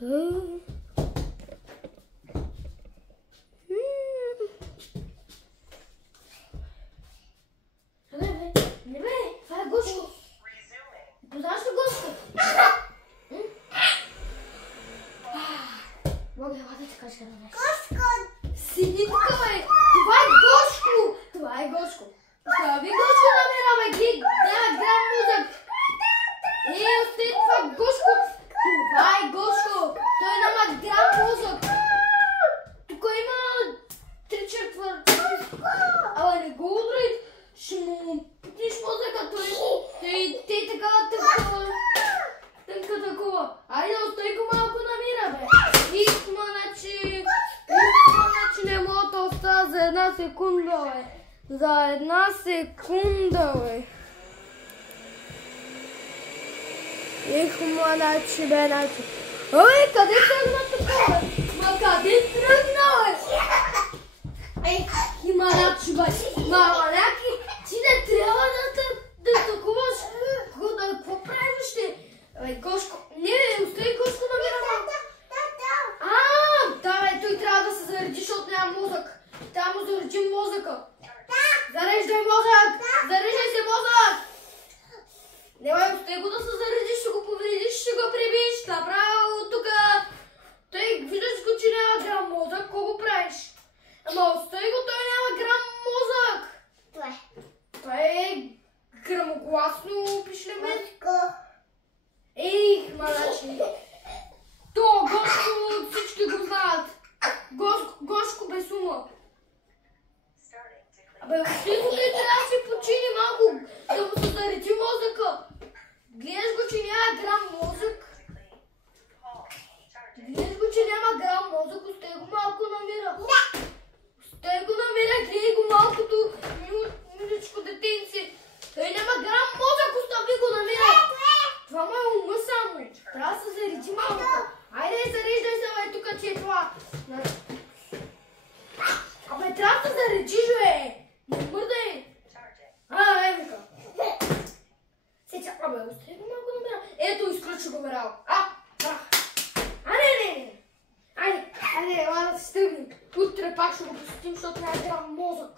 Не бе, това е Гошко. Познаваш ли Гошко? Мога да ти кажа нещо. Гошко! Синитка, бе! Това е Гошко! Това е Гошко. Остави Гошко да ме рабе, няма грам мозък. Остави това Гошко. Това е Гошко. Той няма грам мозък. Тук има 3 четвърти. Ала не го удрай. Ще му пипнеш мозъка. Той тънка такова. Айде, остави го малко на мира, бе. Ихма, значи не мога да остава за една секунда, бе. За една секунда, бе. Ихма, значи, бе, значи. Абе, къде тръгна такова, бе? Ма къде тръгна, бе? Има, значи, бе. Мама, някакви, ти не трябва да такуваш. Какво правиш, ще? Абе, Гошко, не, остави Гошко на мира. Да, бе, той трябва да се зареди, защото няма мозък. Трябва да му заредим мозъка. Зареждай мозък! Зареждай се мозък! Не, бе, остави го да се заредиш, ще го повредиш, ще го прибиш. Направо тука. Той виждаш го, че няма грам мозък. Какво го правиш? Ама остави го, той няма грам мозък. Това е грамогласно пишлеме. Ей, малачи. То, Гошко, всички го знаят. Гошко без ума. Абе, остави го, той трябва да се почини малко, да му се зареди мозъка. Гледаш го, че няма грам мозък. Гледаш го, че няма грам мозък, остави го малко на мира. Остави го на мира, гледай го малкото миличко детенце. Той няма грам мозък, остави го на мира. Това му е ума само. Трябва да се зареди малко. Айде, зареждай се, бе, тук че е това. Абе, трябва да се заредиш, бе. Не мърдай. Евика. Сеча, абе, остави го малко на мира. Ето, изключи го, бе, рао. Не. Айде, ела да се стъгнем. Утре пак ще го посетим, защото няма грам мозък.